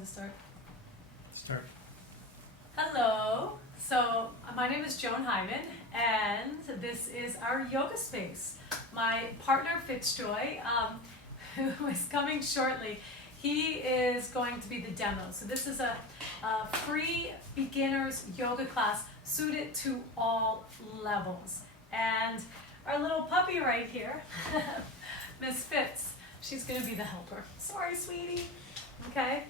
to start? Start. Hello. So my name is Joan Hyman, and this is our yoga space. My partner Fitzjoy, who is coming shortly, he is going to be the demo. So this is a free beginners yoga class suited to all levels. And our little puppy right here, Miss Fitz, she's going to be the helper. Sorry, sweetie. Okay.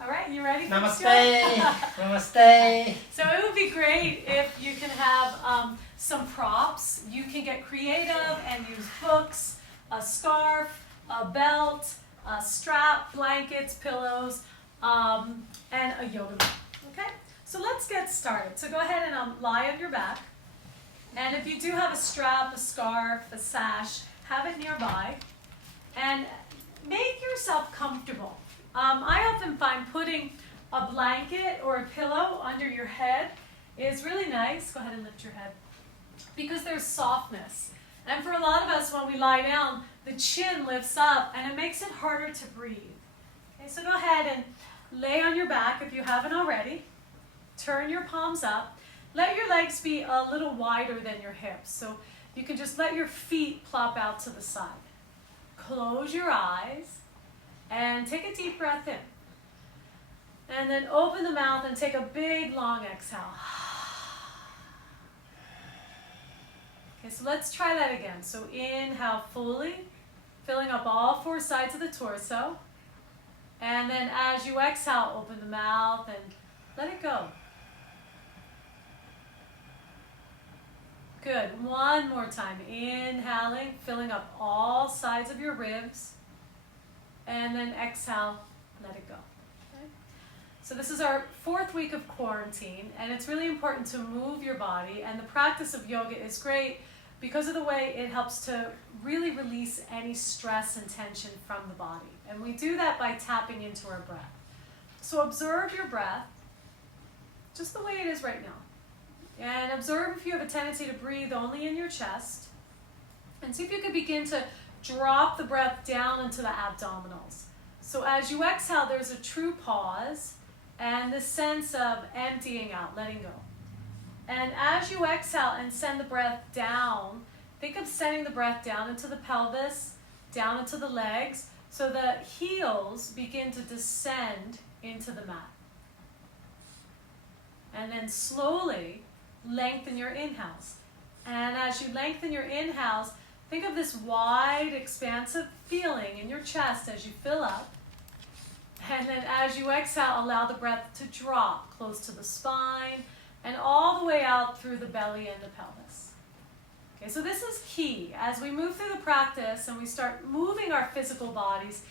All right, you ready? Namaste. Namaste. So it would be great if you can have some props. You can get creative and use books, a scarf, a belt, a strap, blankets, pillows, and a yoga mat. Okay? So let's get started. So go ahead and lie on your back. And if you do have a strap, a scarf, a sash, have it nearby. And make yourself comfortable. I often find putting a blanket or a pillow under your head is really nice. Go ahead and lift your head. Because there's softness. And for a lot of us, when we lie down, the chin lifts up and it makes it harder to breathe. Okay, so go ahead and lay on your back if you haven't already. Turn your palms up. Let your legs be a little wider than your hips. So you can just let your feet plop out to the side. Close your eyes. And take a deep breath in. And then open the mouth and take a big, long exhale. Okay, so let's try that again. So inhale fully, filling up all four sides of the torso. And then as you exhale, open the mouth and let it go. Good. One more time. Inhaling, filling up all sides of your ribs. And then exhale, let it go. Okay? So this is our 4th week of quarantine, and it's really important to move your body, and the practice of yoga is great because of the way it helps to really release any stress and tension from the body. And we do that by tapping into our breath. So observe your breath, just the way it is right now. And observe if you have a tendency to breathe only in your chest, and see if you could begin to drop the breath down into the abdominals. So as you exhale, there's a true pause and the sense of emptying out, letting go. And as you exhale and send the breath down, think of sending the breath down into the pelvis, down into the legs, so the heels begin to descend into the mat. And then slowly lengthen your inhales. And as you lengthen your inhales, think of this wide, expansive feeling in your chest as you fill up. And then as you exhale, allow the breath to drop close to the spine and all the way out through the belly and the pelvis. Okay, so this is key. As we move through the practice and we start moving our physical bodies,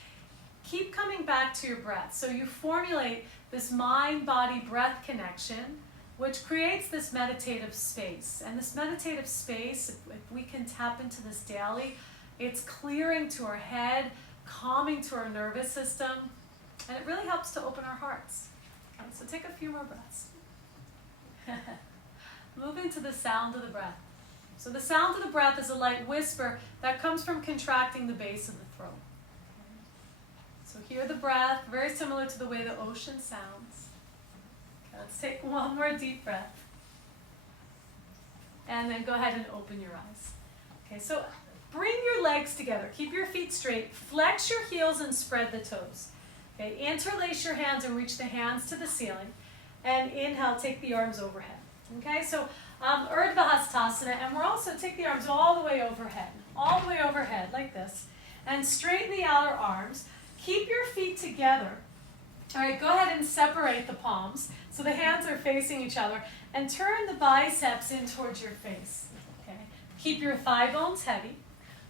keep coming back to your breath. So you formulate this mind-body-breath connection, which creates this meditative space. And this meditative space, if we can tap into this daily, it's clearing to our head, calming to our nervous system, and it really helps to open our hearts. Okay, so take a few more breaths. Move into the sound of the breath. So the sound of the breath is a light whisper that comes from contracting the base of the throat. Okay. So hear the breath, very similar to the way the ocean sounds. Let's take one more deep breath. And then go ahead and open your eyes. Okay, so bring your legs together. Keep your feet straight. Flex your heels and spread the toes. Okay, interlace your hands and reach the hands to the ceiling. And inhale, take the arms overhead. Okay, so Utkatasana, and we're also, take the arms all the way overhead, like this. And straighten the outer arms. Keep your feet together. All right, go ahead and separate the palms so the hands are facing each other, and turn the biceps in towards your face. Okay. Keep your thigh bones heavy.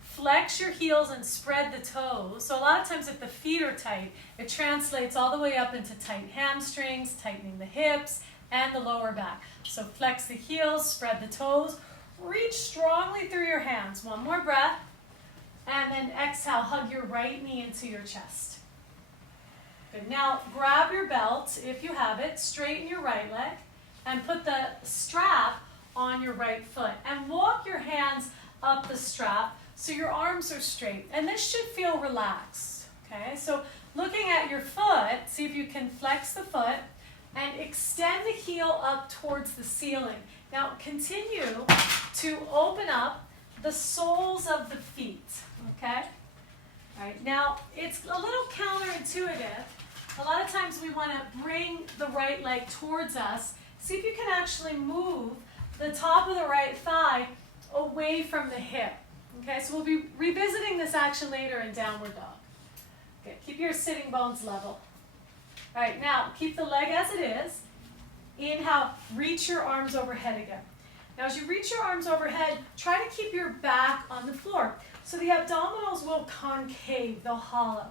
Flex your heels and spread the toes. So a lot of times if the feet are tight, it translates all the way up into tight hamstrings, tightening the hips and the lower back. So flex the heels, spread the toes, reach strongly through your hands. One more breath, and then exhale, hug your right knee into your chest. Good. Now grab your belt, if you have it, straighten your right leg, and put the strap on your right foot. And walk your hands up the strap so your arms are straight. And this should feel relaxed. Okay, so looking at your foot, see if you can flex the foot and extend the heel up towards the ceiling. Now continue to open up the soles of the feet, okay? All right, now it's a little counterintuitive. A lot of times we want to bring the right leg towards us. See if you can actually move the top of the right thigh away from the hip. Okay, so we'll be revisiting this action later in downward dog. Okay, keep your sitting bones level. All right, now keep the leg as it is. Inhale, reach your arms overhead again. Now as you reach your arms overhead, try to keep your back on the floor. So the abdominals will concave, they'll hollow.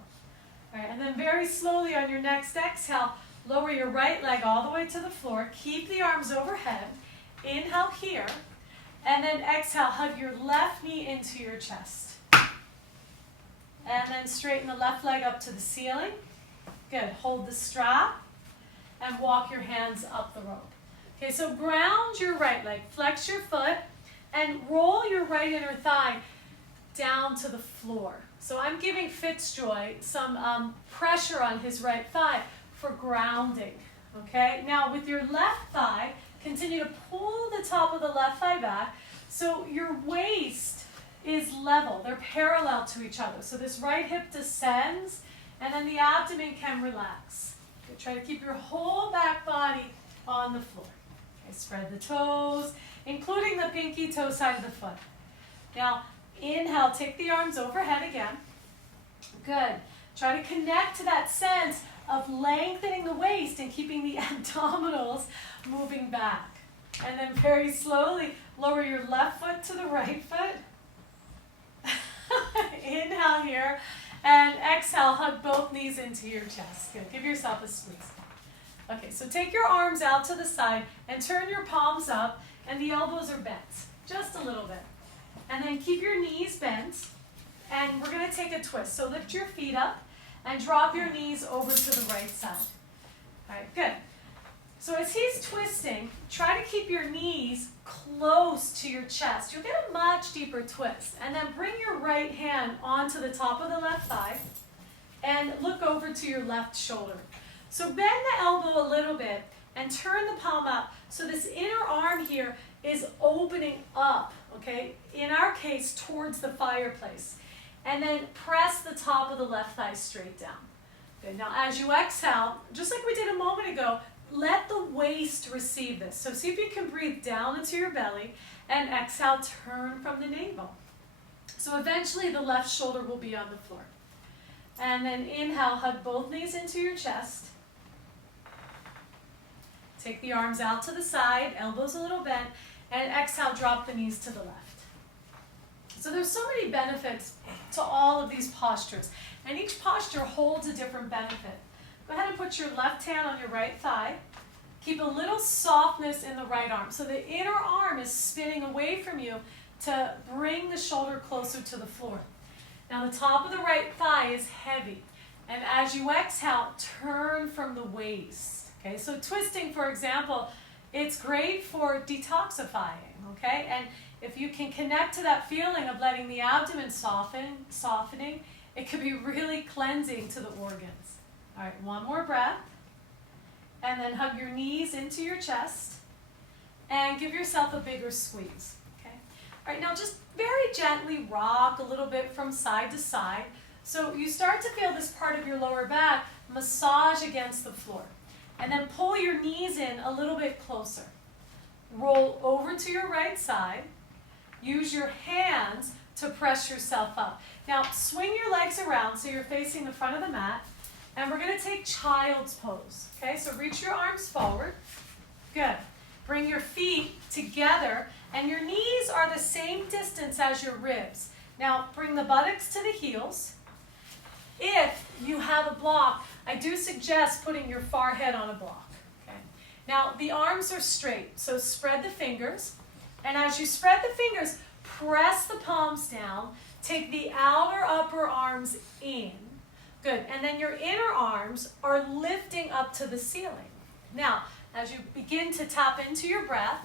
All right, and then very slowly on your next exhale, lower your right leg all the way to the floor. Keep the arms overhead. Inhale here. And then exhale, hug your left knee into your chest. And then straighten the left leg up to the ceiling. Good. Hold the strap and walk your hands up the rope. Okay, so ground your right leg, flex your foot, and roll your right inner thigh down to the floor. So I'm giving Fitzjoy some pressure on his right thigh for grounding. Okay, now with your left thigh, continue to pull the top of the left thigh back so your waist is level. They're parallel to each other. So this right hip descends and then the abdomen can relax. Okay, try to keep your whole back body on the floor. Okay, spread the toes, including the pinky toe side of the foot. Now, inhale, take the arms overhead again. Good. Try to connect to that sense of lengthening the waist and keeping the abdominals moving back. And then very slowly lower your left foot to the right foot. Inhale here. And exhale, hug both knees into your chest. Good. Give yourself a squeeze. Okay, so take your arms out to the side and turn your palms up and the elbows are bent. Just a little bit. And then keep your knees bent. And we're going to take a twist. So lift your feet up and drop your knees over to the right side. All right, good. So as he's twisting, try to keep your knees close to your chest. You'll get a much deeper twist. And then bring your right hand onto the top of the left thigh and look over to your left shoulder. So bend the elbow a little bit and turn the palm up. So this inner arm here is opening up, okay? In our case, towards the fireplace. And then press the top of the left thigh straight down. Good. Now as you exhale, just like we did a moment ago, let the waist receive this. So see if you can breathe down into your belly and exhale, turn from the navel. So eventually the left shoulder will be on the floor. And then inhale, hug both knees into your chest. Take the arms out to the side, elbows a little bent, and exhale, drop the knees to the left. So there's so many benefits to all of these postures, and each posture holds a different benefit. Go ahead and put your left hand on your right thigh. Keep a little softness in the right arm. So the inner arm is spinning away from you to bring the shoulder closer to the floor. Now the top of the right thigh is heavy. And as you exhale, turn from the waist. Okay, so twisting, for example, it's great for detoxifying, okay? And if you can connect to that feeling of letting the abdomen softening, it could be really cleansing to the organs. All right, one more breath. And then hug your knees into your chest. And give yourself a bigger squeeze, okay? All right, now just very gently rock a little bit from side to side. So you start to feel this part of your lower back massage against the floor. And then pull your knees in a little bit closer. Roll over to your right side. Use your hands to press yourself up. Now swing your legs around so you're facing the front of the mat. And we're going to take child's pose. Okay, so reach your arms forward. Good. Bring your feet together and your knees are the same distance as your ribs. Now bring the buttocks to the heels. If you have a block, I do suggest putting your forehead on a block. Okay. Now the arms are straight, so spread the fingers. And as you spread the fingers, press the palms down. Take the outer upper arms in. Good. And then your inner arms are lifting up to the ceiling. Now, as you begin to tap into your breath,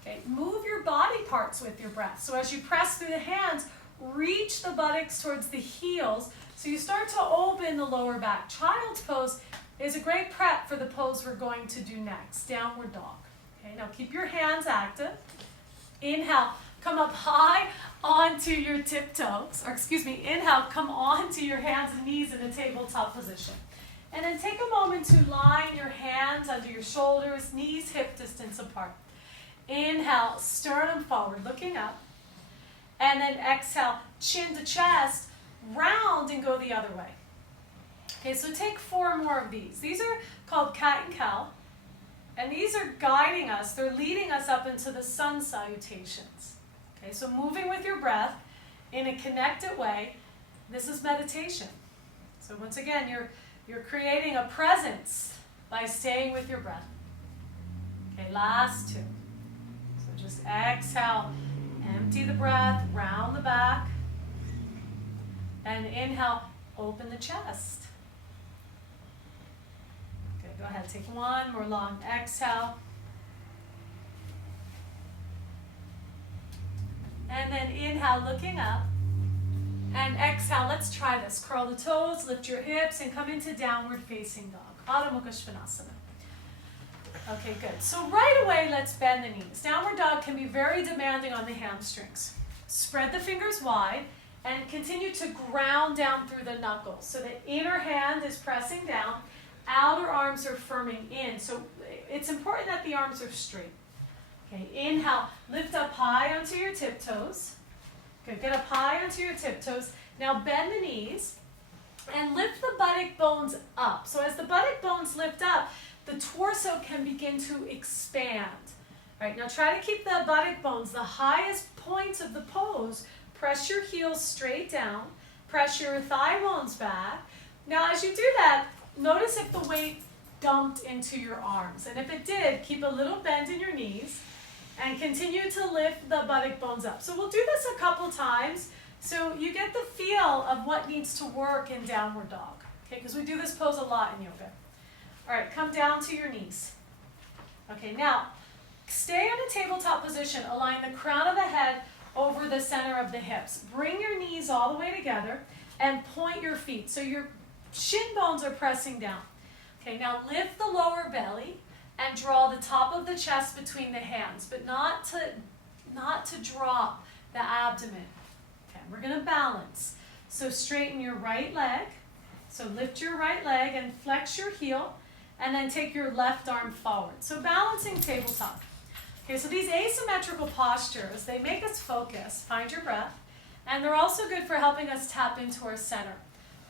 okay, move your body parts with your breath. So as you press through the hands, reach the buttocks towards the heels So you start to open the lower back. Child's pose is a great prep for the pose we're going to do next, downward dog. Okay, now keep your hands active. Inhale, come up high onto your tiptoes, or excuse me, inhale, come onto your hands and knees in a tabletop position. And then take a moment to line your hands under your shoulders, knees hip distance apart. Inhale, sternum forward, looking up. And then exhale, chin to chest, round and go the other way. Okay, so take 4 more of these. These are called cat and cow. And these are guiding us, they're leading us up into the sun salutations. Okay, so moving with your breath in a connected way, this is meditation. So once again, you're creating a presence by staying with your breath. Okay, last 2. So just exhale, empty the breath, round the back. And inhale, open the chest. Okay, go ahead, take 1 more long exhale. And then inhale, looking up. And exhale, let's try this. Curl the toes, lift your hips, and come into downward facing dog. Adho Mukha Svanasana. Okay, good. So right away, let's bend the knees. Downward dog can be very demanding on the hamstrings. Spread the fingers wide and continue to ground down through the knuckles. So the inner hand is pressing down, outer arms are firming in. So it's important that the arms are straight. Okay, inhale, lift up high onto your tiptoes. Good, get up high onto your tiptoes. Now bend the knees and lift the buttock bones up. So as the buttock bones lift up, the torso can begin to expand. All right, now try to keep the buttock bones the highest points of the pose. Press your heels straight down. Press your thigh bones back. Now as you do that, notice if the weight dumped into your arms. And if it did, keep a little bend in your knees and continue to lift the buttock bones up. So we'll do this a couple times so you get the feel of what needs to work in downward dog. Okay, because we do this pose a lot in yoga. All right, come down to your knees. Okay, now stay in a tabletop position. Align the crown of the head over the center of the hips. Bring your knees all the way together and point your feet. So your shin bones are pressing down. Okay, now lift the lower belly and draw the top of the chest between the hands, but not to drop the abdomen. Okay, we're gonna balance. So straighten your right leg. So lift your right leg and flex your heel, and then take your left arm forward. So balancing tabletop. Okay, so these asymmetrical postures, they make us focus, find your breath, and they're also good for helping us tap into our center.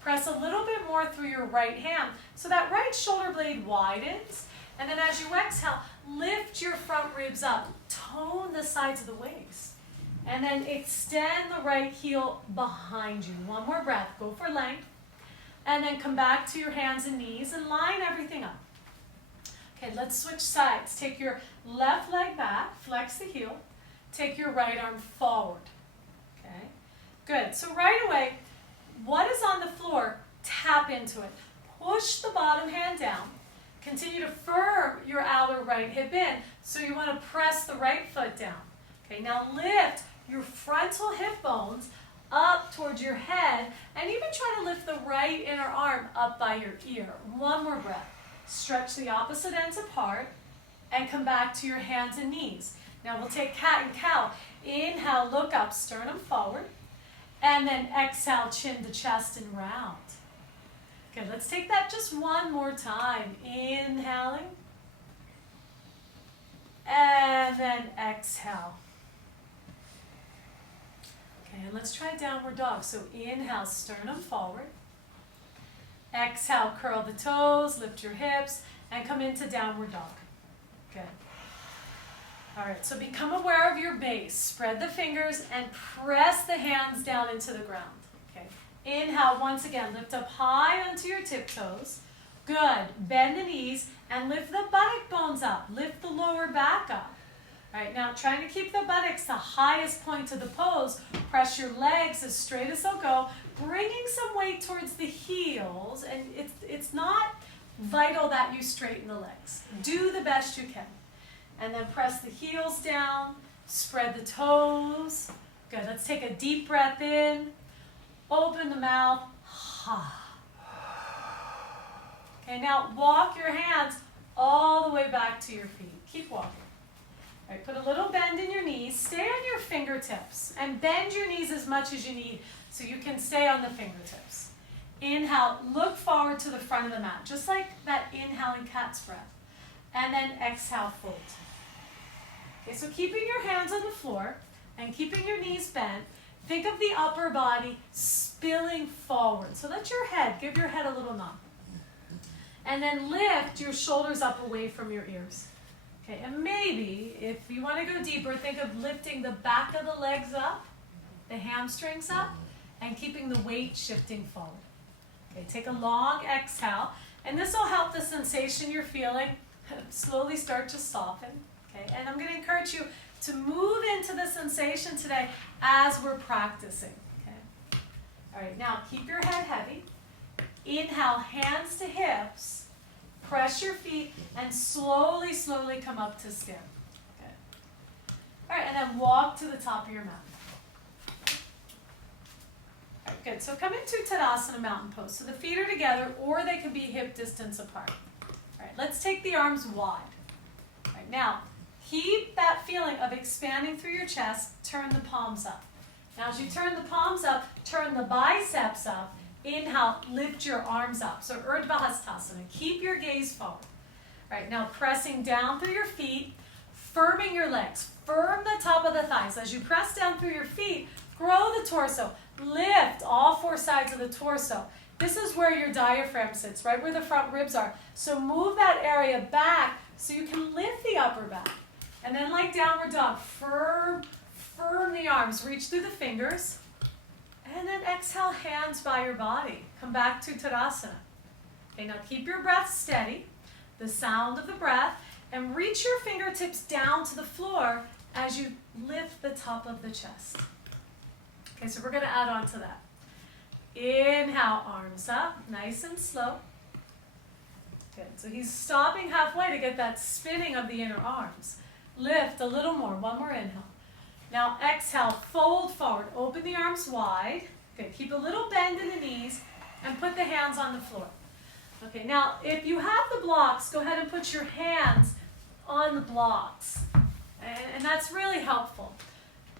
Press a little bit more through your right hand so that right shoulder blade widens. And then as you exhale, lift your front ribs up. Tone the sides of the waist. And then extend the right heel behind you. 1 more breath. Go for length. And then come back to your hands and knees and line everything up. Okay, let's switch sides. Take your left leg back. Flex the heel. Take your right arm forward. Okay, good. So right away, what is on the floor? Tap into it. Push the bottom hand down. Continue to firm your outer right hip in. So you want to press the right foot down. Okay, now lift your frontal hip bones up towards your head and even try to lift the right inner arm up by your ear. 1 more breath. Stretch the opposite ends apart and come back to your hands and knees. Now we'll take cat and cow. Inhale, look up, sternum forward. And then exhale, chin to chest and round. Okay, let's take that just 1 more time. Inhaling. And then exhale. Okay, and let's try downward dog. So inhale, sternum forward. Exhale, curl the toes, lift your hips, and come into downward dog. Good. All right, so become aware of your base. Spread the fingers and press the hands down into the ground. Okay. Inhale, once again, lift up high onto your tiptoes. Good. Bend the knees and lift the buttock bones up. Lift the lower back up. All right, now trying to keep the buttocks the highest point of the pose. Press your legs as straight as they'll go, bringing some weight towards the heels. And it's not vital that you straighten the legs. Do the best you can. And then press the heels down, spread the toes. Good, let's take a deep breath in. Open the mouth, Okay, now walk your hands all the way back to your feet. Keep walking. All right, put a little bend in your knees. Stay on your fingertips and bend your knees as much as you need so you can stay on the fingertips. Inhale, look forward to the front of the mat, just like that inhale in cat's breath. And then exhale, fold. Okay, so keeping your hands on the floor and keeping your knees bent, think of the upper body spilling forward. So let your head, give your head a little nod. And then lift your shoulders up away from your ears. Okay, and maybe, if you want to go deeper, think of lifting the back of the legs up, the hamstrings up, and keeping the weight shifting forward. Okay, take a long exhale, and this will help the sensation you're feeling slowly start to soften. Okay, and I'm going to encourage you to move into the sensation today as we're practicing. Okay. All right, now keep your head heavy. Inhale, hands to hips. Press your feet and slowly, slowly come up to stand. Okay. All right, and then walk to the top of your mat. All right, good. So come into Tadasana mountain pose. So the feet are together or they can be hip distance apart. All right, let's take the arms wide. All right, now keep that feeling of expanding through your chest. Turn the palms up. Now as you turn the palms up, turn the biceps up. Inhale, lift your arms up. So Utkatasana, keep your gaze forward. All right, now pressing down through your feet, firming your legs. Firm the top of the thighs. As you press down through your feet, grow the torso. Lift all four sides of the torso. This is where your diaphragm sits, right where the front ribs are. So move that area back so you can lift the upper back. And then like downward dog, firm the arms. Reach through the fingers. And then exhale, hands by your body. Come back to Tadasana. Okay, now keep your breath steady, the sound of the breath, and reach your fingertips down to the floor as you lift the top of the chest. Okay, so we're going to add on to that. Inhale, arms up, nice and slow. Good, so he's stopping halfway to get that spinning of the inner arms. Lift a little more, one more inhale. Now exhale, fold forward, open the arms wide. Good, keep a little bend in the knees and put the hands on the floor. Okay, now if you have the blocks, go ahead and put your hands on the blocks. And that's really helpful.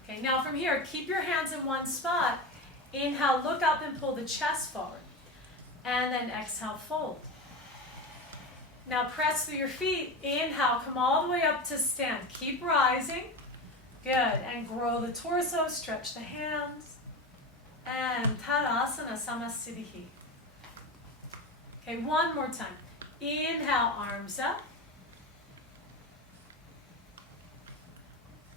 Okay, now from here, keep your hands in one spot. Inhale, look up and pull the chest forward. And then exhale, fold. Now press through your feet. Inhale, come all the way up to stand. Keep rising. Good, and grow the torso, stretch the hands, and Tadasana Samasthiti. Okay, one more time. Inhale, arms up.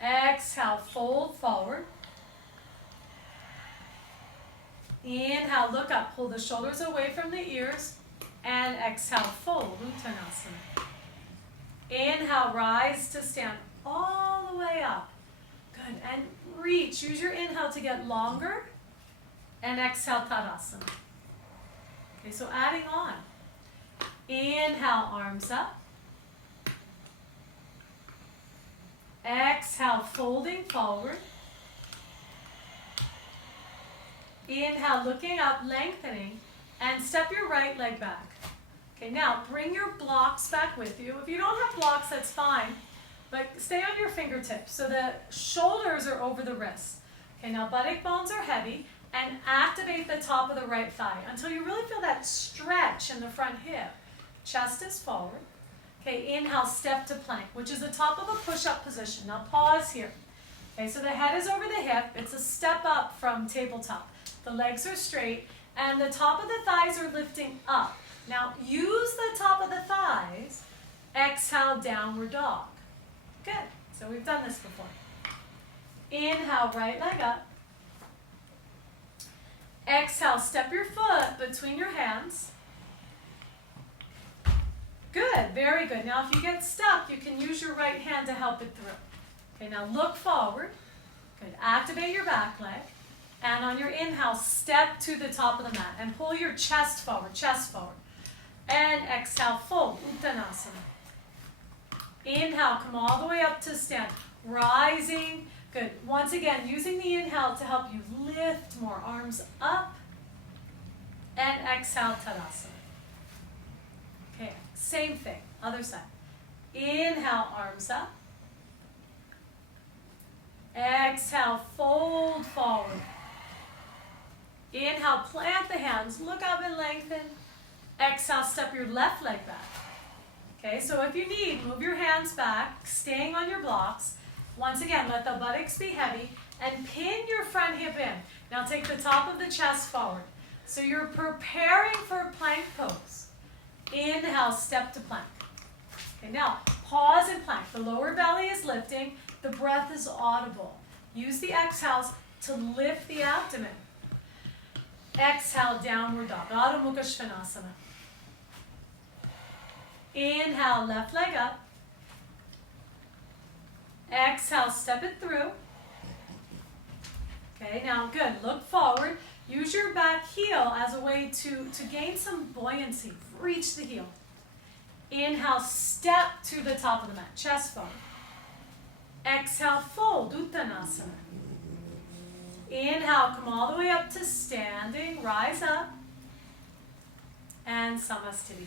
Exhale, fold forward. Inhale, look up, pull the shoulders away from the ears, and exhale, fold, Utkatasana. Inhale, rise to stand all the way up. Good, and reach. Use your inhale to get longer, and exhale, Tadasana. Okay, so adding on. Inhale, arms up. Exhale, folding forward. Inhale, looking up, lengthening, and step your right leg back. Okay, now bring your blocks back with you. If you don't have blocks, that's fine. But stay on your fingertips so the shoulders are over the wrists. Okay, now buttock bones are heavy and activate the top of the right thigh until you really feel that stretch in the front hip. Chest is forward. Okay, inhale, step to plank, which is the top of a push-up position. Now pause here. Okay, so the head is over the hip. It's a step up from tabletop. The legs are straight and the top of the thighs are lifting up. Now use the top of the thighs. Exhale, downward dog. Good. So we've done this before. Inhale, right leg up. Exhale, step your foot between your hands. Good, very good. Now if you get stuck, you can use your right hand to help it through. Okay, now look forward. Good, activate your back leg. And on your inhale, step to the top of the mat and pull your chest forward, And exhale, fold, Utkatasana. Inhale, come all the way up to stand. Rising. Good. Once again, using the inhale to help you lift more arms up. And exhale, Tadasana. Okay, same thing, other side. Inhale, arms up. Exhale, fold forward. Inhale, plant the hands, look up and lengthen. Exhale, step your left leg back. Okay, so if you need, move your hands back, staying on your blocks. Once again, let the buttocks be heavy and pin your front hip in. Now take the top of the chest forward. So you're preparing for a plank pose. Inhale, step to plank. Okay, now pause and plank. The lower belly is lifting. The breath is audible. Use the exhales to lift the abdomen. Exhale, downward dog. Adho Mukha Svanasana. Inhale, left leg up. Exhale, step it through. Okay, now good. Look forward. Use your back heel as a way to gain some buoyancy. Reach the heel. Inhale, step to the top of the mat. Chest forward. Exhale, fold. Uttanasana. Inhale, come all the way up to standing. Rise up. And Samastiti.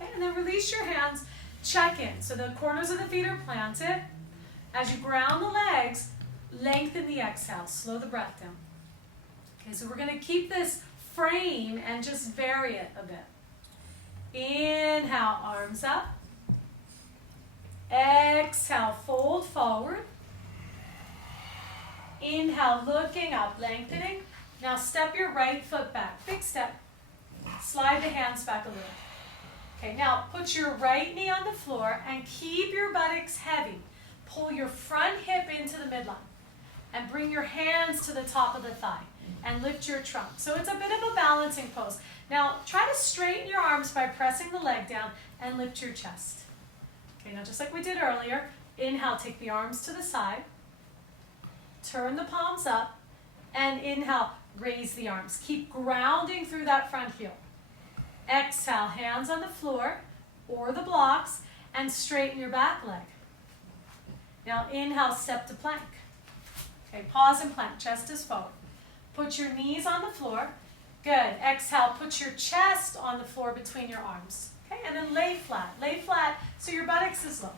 Okay, and then release your hands. Check in. So the corners of the feet are planted. As you ground the legs, lengthen the exhale. Slow the breath down. Okay, so we're going to keep this frame and just vary it a bit. Inhale, arms up. Exhale, fold forward. Inhale, looking up, lengthening. Now step your right foot back. Big step. Slide the hands back a little. Okay, now put your right knee on the floor and keep your buttocks heavy. Pull your front hip into the midline and bring your hands to the top of the thigh and lift your trunk. So it's a bit of a balancing pose. Now try to straighten your arms by pressing the leg down and lift your chest. Okay, now just like we did earlier, inhale, take the arms to the side. Turn the palms up, and inhale, raise the arms. Keep grounding through that front heel. Exhale, hands on the floor or the blocks, and straighten your back leg. Now inhale, step to plank. Okay, pause and plank, chest is forward. Put your knees on the floor. Good. Exhale, put your chest on the floor between your arms. Okay, and then lay flat so your buttocks is low.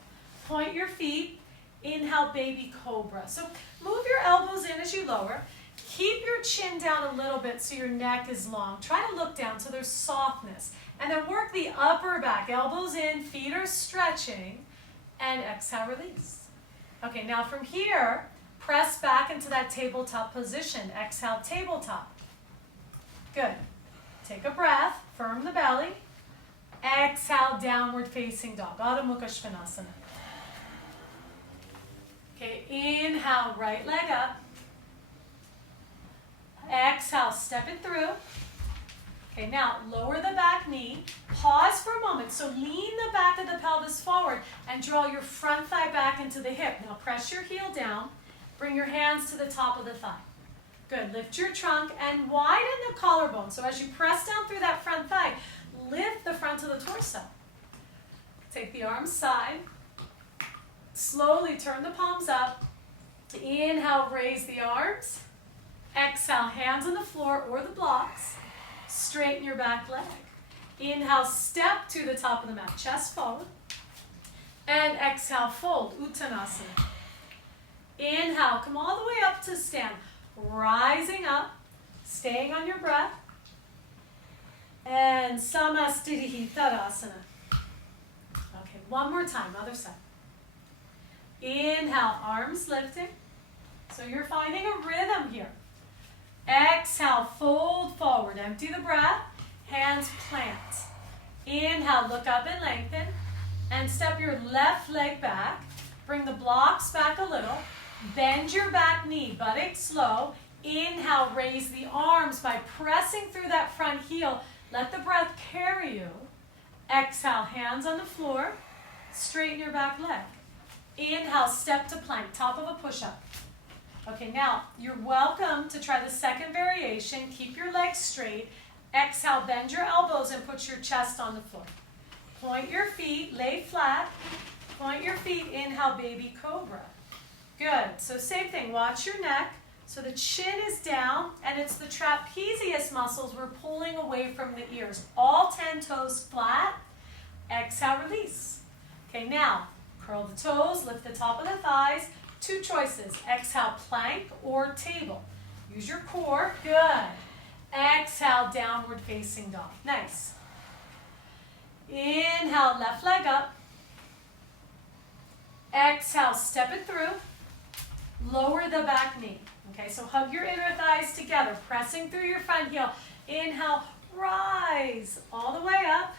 Point your feet. Inhale, baby cobra. So move your elbows in as you lower. Keep your chin down a little bit so your neck is long. Try to look down so there's softness. And then work the upper back. Elbows in, feet are stretching. And exhale, release. Okay, now from here, press back into that tabletop position. Exhale, tabletop. Good. Take a breath. Firm the belly. Exhale, downward facing dog. Adho Mukha Svanasana. Okay, inhale, right leg up. Exhale, step it through. Okay, now lower the back knee. Pause for a moment. So lean the back of the pelvis forward and draw your front thigh back into the hip. Now press your heel down. Bring your hands to the top of the thigh. Good. Lift your trunk and widen the collarbone. So as you press down through that front thigh, lift the front of the torso. Take the arms side. Slowly turn the palms up. Inhale, raise the arms. Exhale, hands on the floor or the blocks. Straighten your back leg. Inhale, step to the top of the mat, chest forward. And exhale, fold, Uttanasana. Inhale, come all the way up to stand. Rising up, staying on your breath. And Samastiti Tadasana. Okay, one more time, other side. Inhale, arms lifting. So you're finding a rhythm here. Exhale, fold forward, empty the breath, hands plant. Inhale, look up and lengthen, and step your left leg back. Bring the blocks back a little. Bend your back knee, buttocks low. Inhale, raise the arms by pressing through that front heel. Let the breath carry you. Exhale, hands on the floor. Straighten your back leg. Inhale, step to plank, top of a push-up. Okay, now you're welcome to try the second variation. Keep your legs straight. Exhale, bend your elbows and put your chest on the floor. Point your feet, lay flat. Point your feet, inhale, baby cobra. Good. So same thing, watch your neck. So the chin is down, and it's the trapezius muscles we're pulling away from the ears. All 10 toes flat. Exhale, release. Okay, now, curl the toes, lift the top of the thighs. 2 choices. Exhale, plank or table. Use your core. Good. Exhale, downward facing dog. Nice. Inhale, left leg up. Exhale, step it through. Lower the back knee. Okay, so hug your inner thighs together, pressing through your front heel. Inhale, rise all the way up.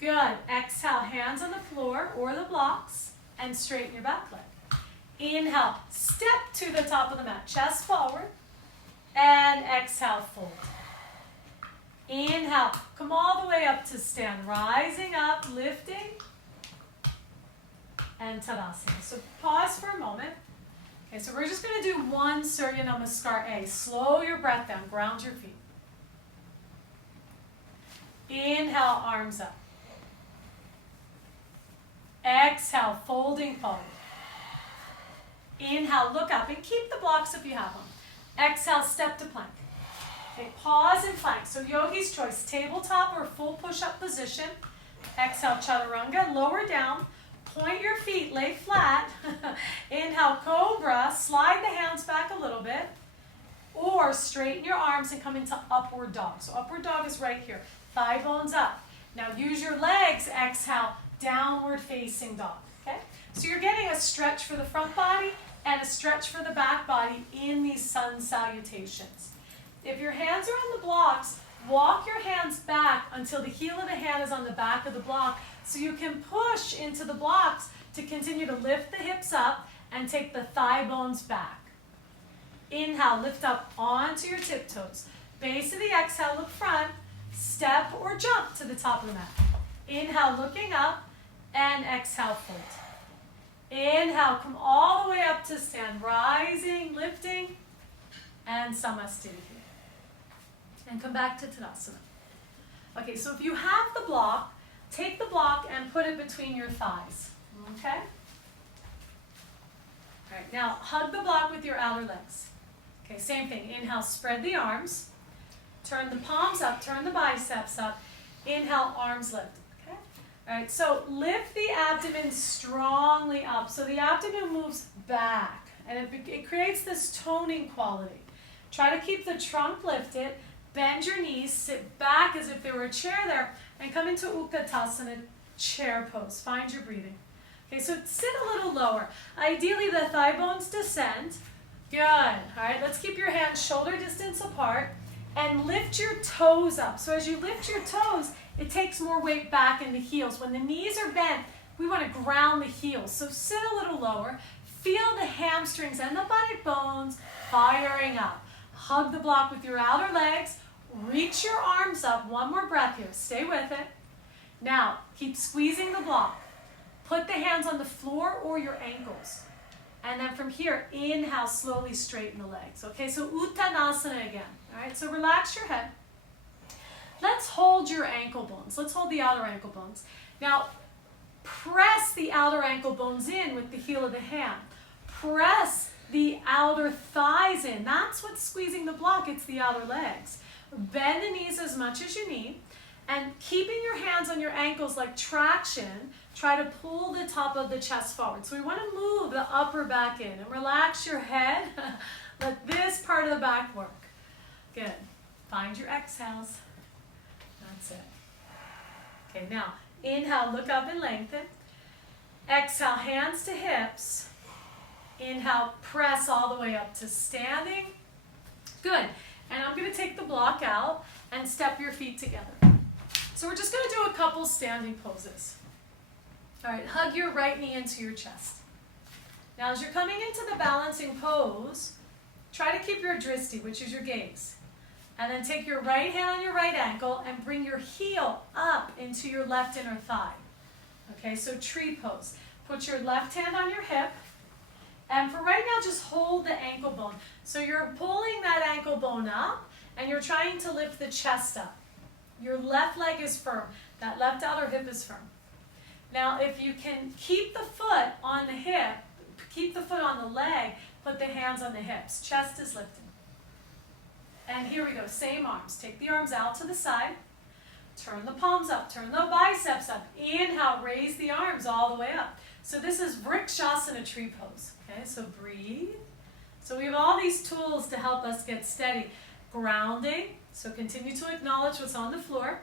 Good. Exhale, hands on the floor or the blocks, and straighten your back leg. Inhale, step to the top of the mat, chest forward, and exhale, fold. Inhale, come all the way up to stand, rising up, lifting, and Tadasana. So pause for a moment. Okay, so we're just going to do one Surya Namaskar A. Slow your breath down, ground your feet. Inhale, arms up. Exhale, folding forward. Inhale, look up, and keep the blocks if you have them. Exhale, step to plank. Okay, pause and plank. So yogi's choice, tabletop or full push-up position. Exhale, chaturanga, lower down. Point your feet, lay flat. Inhale, cobra, slide the hands back a little bit. Or straighten your arms and come into upward dog. So upward dog is right here. Thigh bones up. Now use your legs, exhale, downward facing dog. Okay? So you're getting a stretch for the front body and a stretch for the back body in these sun salutations. If your hands are on the blocks, walk your hands back until the heel of the hand is on the back of the block so you can push into the blocks to continue to lift the hips up and take the thigh bones back. Inhale, lift up onto your tiptoes. Base of the exhale, look front, step or jump to the top of the mat. Inhale, looking up, and exhale, fold. Inhale, come all the way up to stand, rising, lifting, and Samasthiti. And come back to Tadasana. Okay, so if you have the block, take the block and put it between your thighs. Okay? All right, now hug the block with your outer legs. Okay, same thing. Inhale, spread the arms. Turn the palms up, turn the biceps up. Inhale, arms lift. Okay? All right, so lift the abdomen strongly up. So the abdomen moves back, and it creates this toning quality. Try to keep the trunk lifted. Bend your knees, sit back as if there were a chair there, and come into Utkatasana, chair pose. Find your breathing. Okay, so sit a little lower. Ideally, the thigh bones descend. Good. All right, let's keep your hands shoulder distance apart and lift your toes up. So as you lift your toes, it takes more weight back in the heels. When the knees are bent, we want to ground the heels. So sit a little lower. Feel the hamstrings and the buttock bones firing up. Hug the block with your outer legs. Reach your arms up. One more breath here. Stay with it. Now, keep squeezing the block. Put the hands on the floor or your ankles. And then from here, inhale, slowly straighten the legs. Okay, so Uttanasana again. All right, so relax your head. Let's hold your ankle bones. Let's hold the outer ankle bones. Now, press the outer ankle bones in with the heel of the hand. Press the outer thighs in. That's what's squeezing the block. It's the outer legs. Bend the knees as much as you need. And keeping your hands on your ankles like traction, try to pull the top of the chest forward. So we want to move the upper back in and relax your head. Let this part of the back work. Good. Find your exhales. That's it. Okay, now inhale, look up and lengthen. Exhale, hands to hips. Inhale, press all the way up to standing. Good. And I'm going to take the block out and step your feet together. So we're just going to do a couple standing poses. All right, hug your right knee into your chest. Now as you're coming into the balancing pose, try to keep your dristi, which is your gaze. And then take your right hand on your right ankle and bring your heel up into your left inner thigh. Okay, so tree pose. Put your left hand on your hip. And for right now, just hold the ankle bone. So you're pulling that ankle bone up and you're trying to lift the chest up. Your left leg is firm. That left outer hip is firm. Now, if you can keep the foot on the hip, keep the foot on the leg, put the hands on the hips. Chest is lifted. And here we go, same arms. Take the arms out to the side. Turn the palms up, turn the biceps up. Inhale, raise the arms all the way up. So this is Vrikshasana tree pose. Okay, so breathe. So we have all these tools to help us get steady. Grounding, so continue to acknowledge what's on the floor.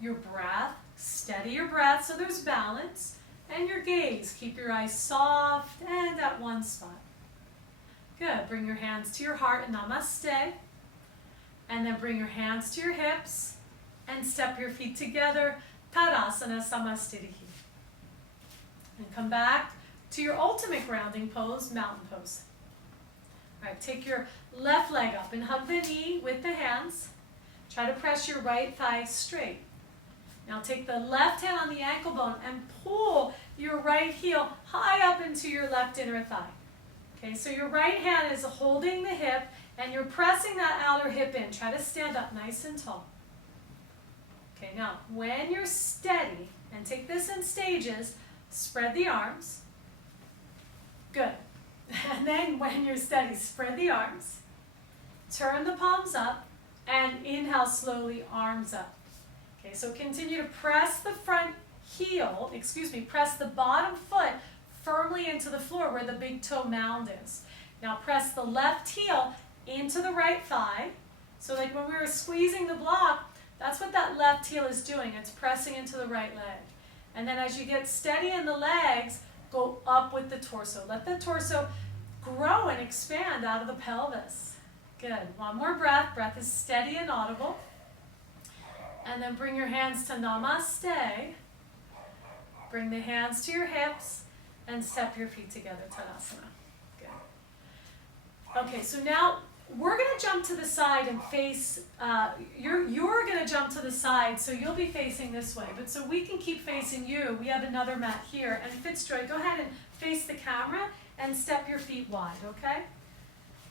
Your breath, steady your breath so there's balance. And your gaze, keep your eyes soft and at one spot. Good, bring your hands to your heart and namaste. And then bring your hands to your hips and step your feet together, Tadasana Samastitihi. And come back to your ultimate grounding pose, mountain pose. All right, take your left leg up and hug the knee with the hands. Try to press your right thigh straight. Now take the left hand on the ankle bone and pull your right heel high up into your left inner thigh. Okay, so your right hand is holding the hip and you're pressing that outer hip in. Try to stand up nice and tall. Okay, now when you're steady, and take this in stages, spread the arms. Good. And then when you're steady, spread the arms. Turn the palms up and inhale slowly, arms up. Okay, so continue to press the front heel, press the bottom foot firmly into the floor where the big toe mound is. Now press the left heel into the right thigh. So like when we were squeezing the block, that's what that left heel is doing. It's pressing into the right leg. And then as you get steady in the legs, go up with the torso. Let the torso grow and expand out of the pelvis. Good. One more breath. Breath is steady and audible. And then bring your hands to namaste. Bring the hands to your hips and step your feet together, Tadasana. Good. Okay, so now we're going to jump to the side and face, you're going to jump to the side, so you'll be facing this way. But so we can keep facing you, we have another mat here. And Fitzroy, go ahead and face the camera and step your feet wide, okay?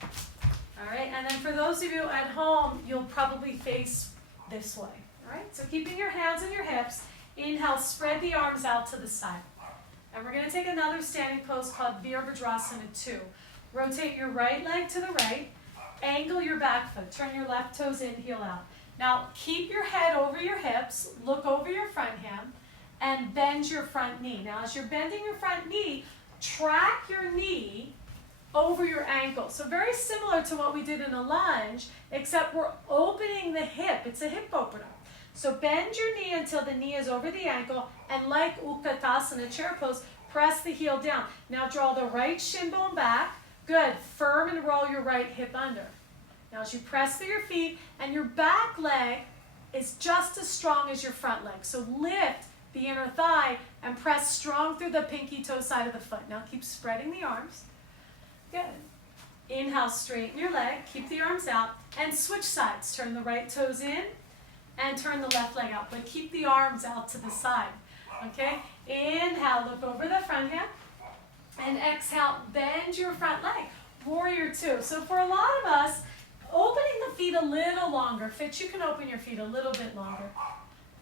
All right, and then for those of you at home, you'll probably face this way. All right, so keeping your hands on your hips, inhale, spread the arms out to the side. And we're going to take another standing pose called Virabhadrasana 2. Rotate your right leg to the right. Angle your back foot. Turn your left toes in, heel out. Now, keep your head over your hips. Look over your front hand. And bend your front knee. Now, as you're bending your front knee, track your knee over your ankle. So very similar to what we did in a lunge, except we're opening the hip. It's a hip opener. So bend your knee until the knee is over the ankle. And like Utkatasana, chair pose, press the heel down. Now draw the right shin bone back. Good. Firm and roll your right hip under. Now as you press through your feet, and your back leg is just as strong as your front leg. So lift the inner thigh and press strong through the pinky toe side of the foot. Now keep spreading the arms. Good. Inhale, straighten your leg. Keep the arms out. And switch sides. Turn the right toes in and turn the left leg out. But keep the arms out to the side. Okay? Inhale, look over the front hand. And exhale, bend your front leg. Warrior 2. So for a lot of us, opening the feet a little longer. Fitz, you can open your feet a little bit longer.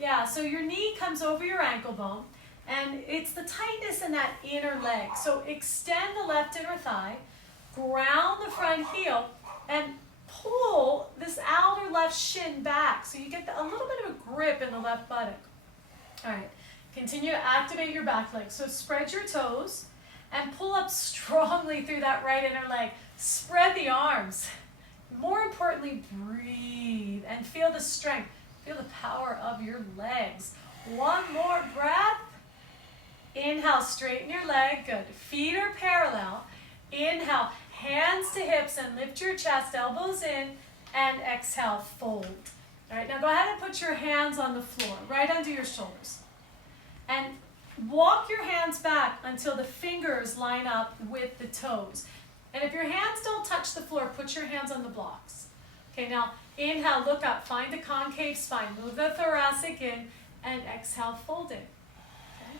Yeah, so your knee comes over your ankle bone. And it's the tightness in that inner leg. So extend the left inner thigh. Ground the front heel. And pull this outer left shin back. So you get a little bit of a grip in the left buttock. All right. Continue to activate your back leg. So spread your toes. And pull up strongly through that right inner leg. Spread the arms. More importantly, breathe and feel the strength. Feel the power of your legs. One more breath. Inhale, straighten your leg. Good. Feet are parallel. Inhale, hands to hips and lift your chest, elbows in, and exhale, fold. All right, now go ahead and put your hands on the floor, right under your shoulders. And walk your hands back until the fingers line up with the toes. And if your hands don't touch the floor, put your hands on the blocks. Okay, now inhale, look up, find a concave spine. Move the thoracic in, and exhale, fold it. Okay.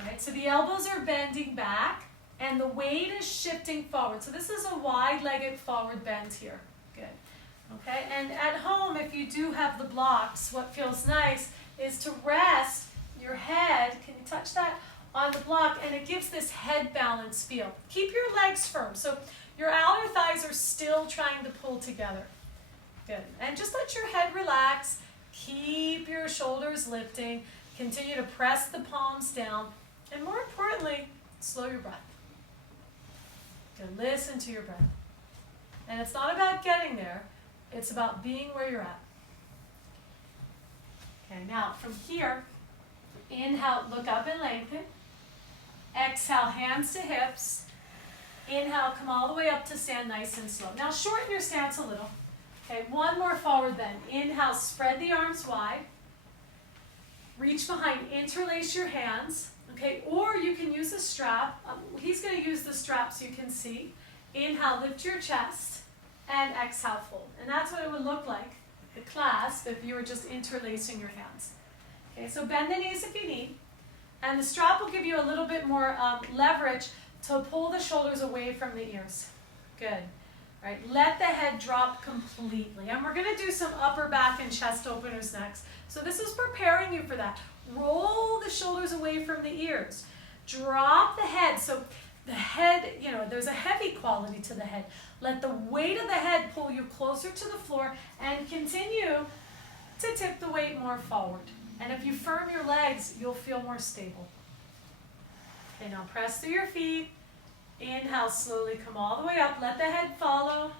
All right, so the elbows are bending back, and the weight is shifting forward. So this is a wide-legged forward bend here. Good. Okay, and at home, if you do have the blocks, what feels nice is to rest your head, can you touch that, on the block and it gives this head balance feel. Keep your legs firm. So your outer thighs are still trying to pull together. Good. And just let your head relax. Keep your shoulders lifting. Continue to press the palms down. And more importantly, slow your breath. Good. Listen to your breath. And it's not about getting there. It's about being where you're at. Okay, now from here, inhale, look up and lengthen. Exhale, hands to hips. Inhale, come all the way up to stand nice and slow. Now shorten your stance a little. Okay, one more forward then. Inhale, spread the arms wide. Reach behind, interlace your hands. Okay, or you can use a strap. He's going to use the strap so you can see. Inhale, lift your chest, and exhale, fold. And that's what it would look like, the clasp, if you were just interlacing your hands. Okay, so bend the knees if you need. And the strap will give you a little bit more leverage to pull the shoulders away from the ears. Good. All right, let the head drop completely. And we're going to do some upper back and chest openers next. So this is preparing you for that. Roll the shoulders away from the ears. Drop the head. So the head, there's a heavy quality to the head. Let the weight of the head pull you closer to the floor and continue to tip the weight more forward. And if you firm your legs, you'll feel more stable. Okay, now press through your feet. Inhale, slowly come all the way up. Let the head follow.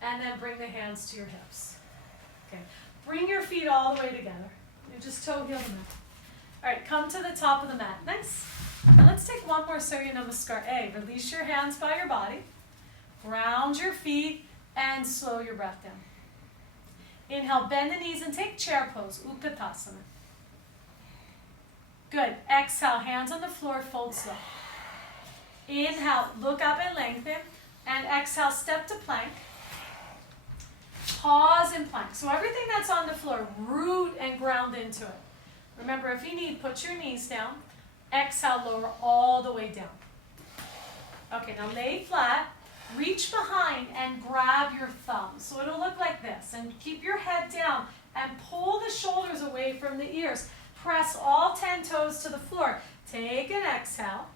And then bring the hands to your hips. Okay, bring your feet all the way together. You just toe heel the mat. All right, come to the top of the mat. Nice. And let's take one more Surya Namaskar. Release your hands by your body. Ground your feet and slow your breath down. Inhale, bend the knees and take chair pose, Utkatasana. Good. Exhale, hands on the floor, fold slow. Inhale, look up and lengthen. And exhale, step to plank. Pause and plank. So everything that's on the floor, root and ground into it. Remember, if you need, put your knees down. Exhale, lower all the way down. Okay, now lay flat. Reach behind and grab your thumbs. So it'll look like this. And keep your head down and pull the shoulders away from the ears. Press all 10 toes to the floor. Take an exhale.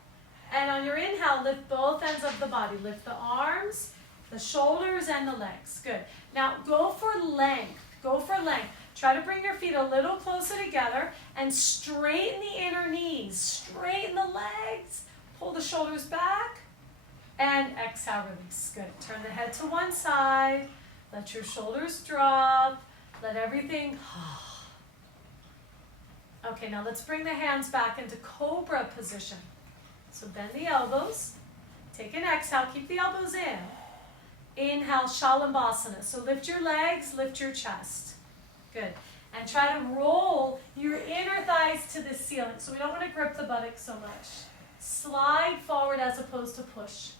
And on your inhale, lift both ends of the body. Lift the arms, the shoulders, and the legs. Good. Now go for length. Go for length. Try to bring your feet a little closer together and straighten the inner knees. Straighten the legs. Pull the shoulders back. And exhale, release. Good. Turn the head to one side. Let your shoulders drop. Let everything... Okay, now let's bring the hands back into Cobra position. So bend the elbows. Take an exhale. Keep the elbows in. Inhale, Shalambhasana. So lift your legs, lift your chest. Good. And try to roll your inner thighs to the ceiling. So we don't want to grip the buttocks so much. Slide forward as opposed to push.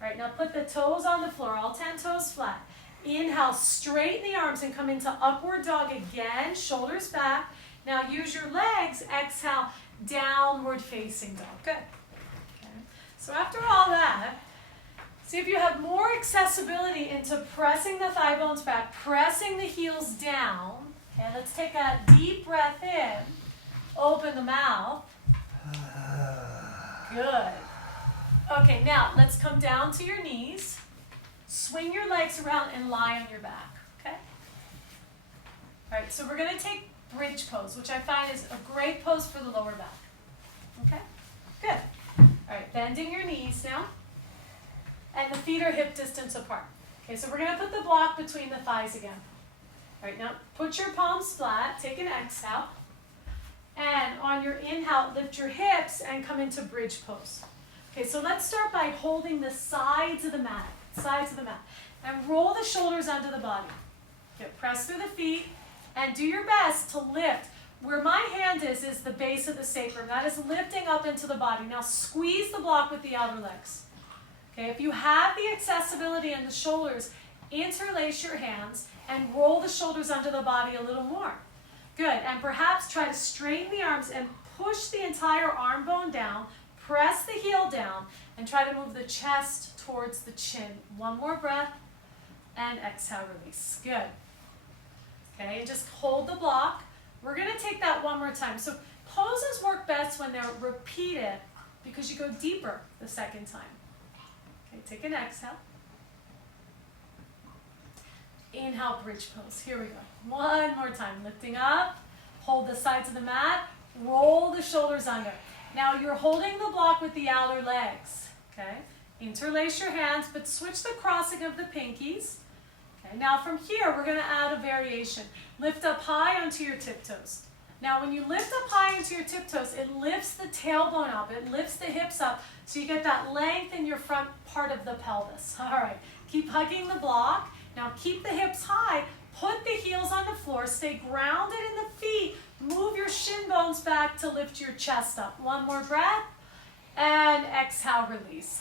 All right, now put the toes on the floor, all 10 toes flat. Inhale, straighten the arms and come into upward dog again, shoulders back. Now use your legs, exhale, downward facing dog. Good. Okay. So after all that, see if you have more accessibility into pressing the thigh bones back, pressing the heels down. Okay, let's take a deep breath in. Open the mouth. Good. Okay, now let's come down to your knees. Swing your legs around and lie on your back. Okay? All right, so we're going to take bridge pose, which I find is a great pose for the lower back. Okay? Good. All right, bending your knees now. And the feet are hip distance apart. Okay, so we're going to put the block between the thighs again. All right, now put your palms flat. Take an exhale. And on your inhale, lift your hips and come into bridge pose. Okay, so let's start by holding the sides of the mat. And roll the shoulders under the body. Okay, press through the feet and do your best to lift. Where my hand is the base of the sacrum. That is lifting up into the body. Now squeeze the block with the outer legs. Okay, if you have the accessibility in the shoulders, interlace your hands and roll the shoulders under the body a little more. Good, and perhaps try to straighten the arms and push the entire arm bone down, press the heel down, and try to move the chest towards the chin. One more breath, and exhale, release. Good. Okay, and just hold the block. We're going to take that one more time. So poses work best when they're repeated because you go deeper the second time. Okay, take an exhale. Inhale, bridge pose. Here we go. One more time. Lifting up. Hold the sides of the mat. Roll the shoulders under. Now you're holding the block with the outer legs. Okay? Interlace your hands, but switch the crossing of the pinkies. Okay, now from here, we're going to add a variation. Lift up high onto your tiptoes. Now when you lift up high into your tiptoes, it lifts the tailbone up. It lifts the hips up, so you get that length in your front part of the pelvis. All right. Keep hugging the block. Now keep the hips high. Put the heels on the floor. Stay grounded in the feet. Move your shin bones back to lift your chest up. One more breath. And exhale, release.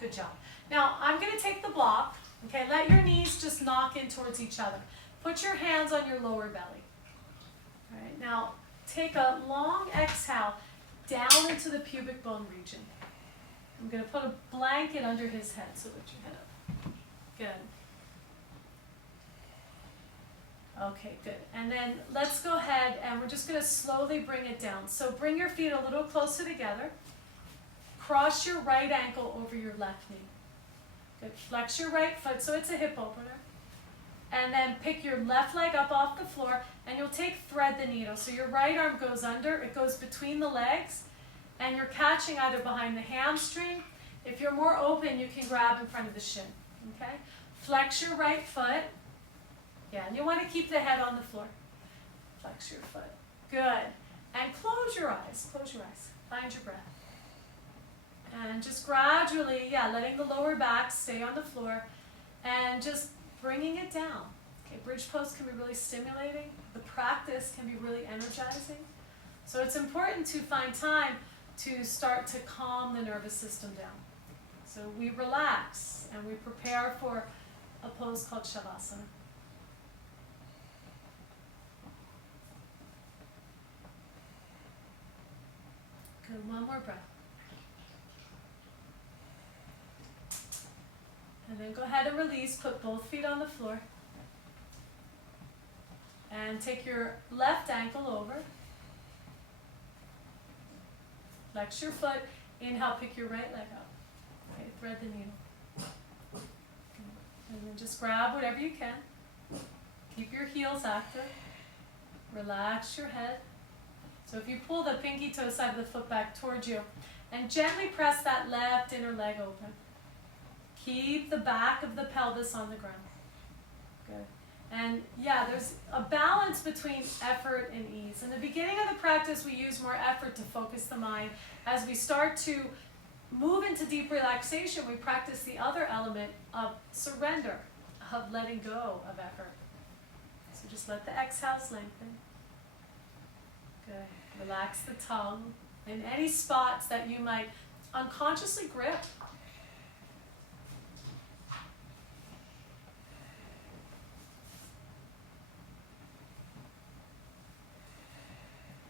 Good job. Now, I'm going to take the block. Okay, let your knees just knock in towards each other. Put your hands on your lower belly. All right, now take a long exhale down into the pubic bone region. I'm going to put a blanket under his head, so lift your head up. Good. Okay, good. And then let's go ahead and we're just going to slowly bring it down. So bring your feet a little closer together. Cross your right ankle over your left knee. Good. Flex your right foot so it's a hip opener. And then pick your left leg up off the floor and you'll thread the needle. So your right arm goes under, it goes between the legs, and you're catching either behind the hamstring. If you're more open, you can grab in front of the shin. Okay? Flex your right foot. Yeah, and you want to keep the head on the floor. Flex your foot. Good. And close your eyes. Close your eyes. Find your breath. And just gradually, letting the lower back stay on the floor and just bringing it down. Okay, bridge pose can be really stimulating. The practice can be really energizing. So it's important to find time to start to calm the nervous system down. So we relax and we prepare for a pose called Shavasana. Good, one more breath. And then go ahead and release, put both feet on the floor. And take your left ankle over. Flex your foot. Inhale, pick your right leg up. Okay, thread the needle. And then just grab whatever you can. Keep your heels active. Relax your head. So if you pull the pinky toe side of the foot back towards you, and gently press that left inner leg open. Keep the back of the pelvis on the ground. Good. And there's a balance between effort and ease. In the beginning of the practice, we use more effort to focus the mind. As we start to move into deep relaxation, we practice the other element of surrender, of letting go of effort. So just let the exhales lengthen. Good. Relax the tongue in any spots that you might unconsciously grip.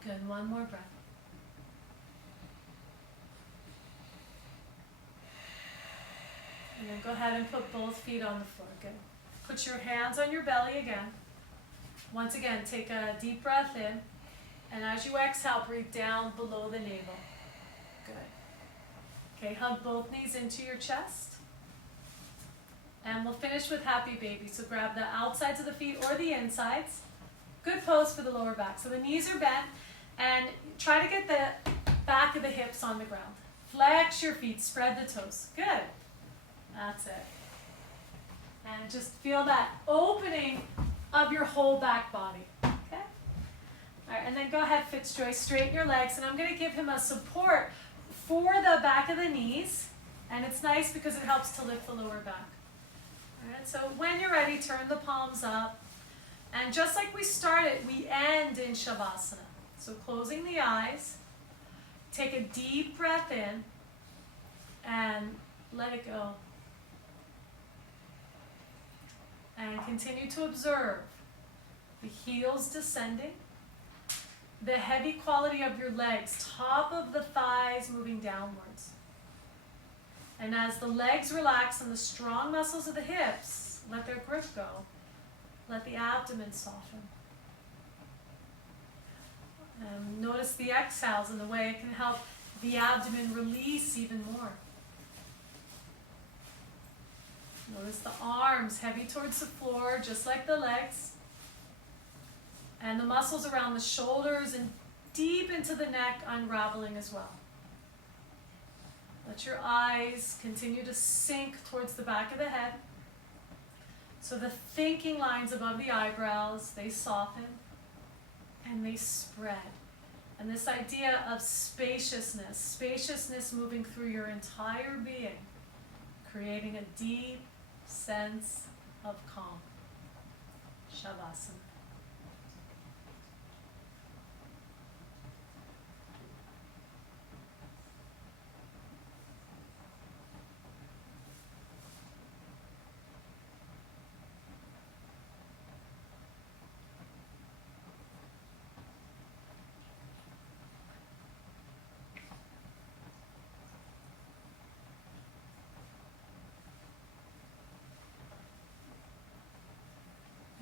Good, one more breath. And then go ahead and put both feet on the floor. Good. Put your hands on your belly again. Once again, take a deep breath in. And as you exhale, breathe down below the navel. Good. Okay, hug both knees into your chest. And we'll finish with happy baby. So grab the outsides of the feet or the insides. Good pose for the lower back. So the knees are bent. And try to get the back of the hips on the ground. Flex your feet, spread the toes. Good. That's it. And just feel that opening of your whole back body. Okay? All right, and then go ahead, Fitzjoy, straighten your legs. And I'm going to give him a support for the back of the knees. And it's nice because it helps to lift the lower back. All right, so when you're ready, turn the palms up. And just like we started, we end in Shavasana. So closing the eyes, take a deep breath in, and let it go. And continue to observe the heels descending, the heavy quality of your legs, top of the thighs moving downwards. And as the legs relax and the strong muscles of the hips let their grip go, let the abdomen soften. Notice the exhales and the way it can help the abdomen release even more. Notice the arms heavy towards the floor, just like the legs. And the muscles around the shoulders and deep into the neck unraveling as well. Let your eyes continue to sink towards the back of the head. So the thinking lines above the eyebrows, they soften and they spread. And this idea of spaciousness moving through your entire being, creating a deep sense of calm. Shavasana.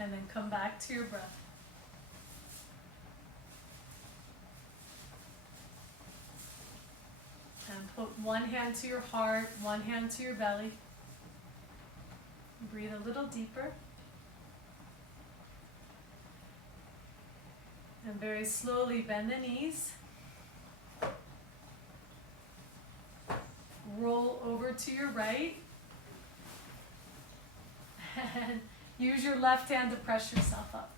And then come back to your breath. And put one hand to your heart, one hand to your belly. Breathe a little deeper. And very slowly bend the knees. Roll over to your right. And use your left hand to press yourself up.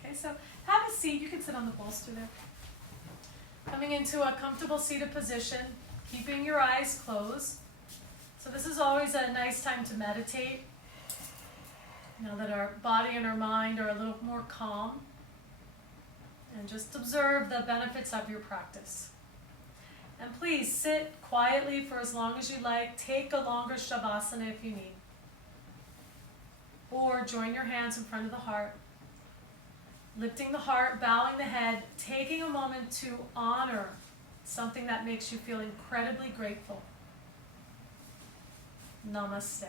Okay, so have a seat. You can sit on the bolster there. Coming into a comfortable seated position, keeping your eyes closed. So this is always a nice time to meditate. Now that our body and our mind are a little more calm. And just observe the benefits of your practice. And please sit quietly for as long as you like. Take a longer Shavasana if you need. Or join your hands in front of the heart. Lifting the heart, bowing the head, taking a moment to honor something that makes you feel incredibly grateful. Namaste.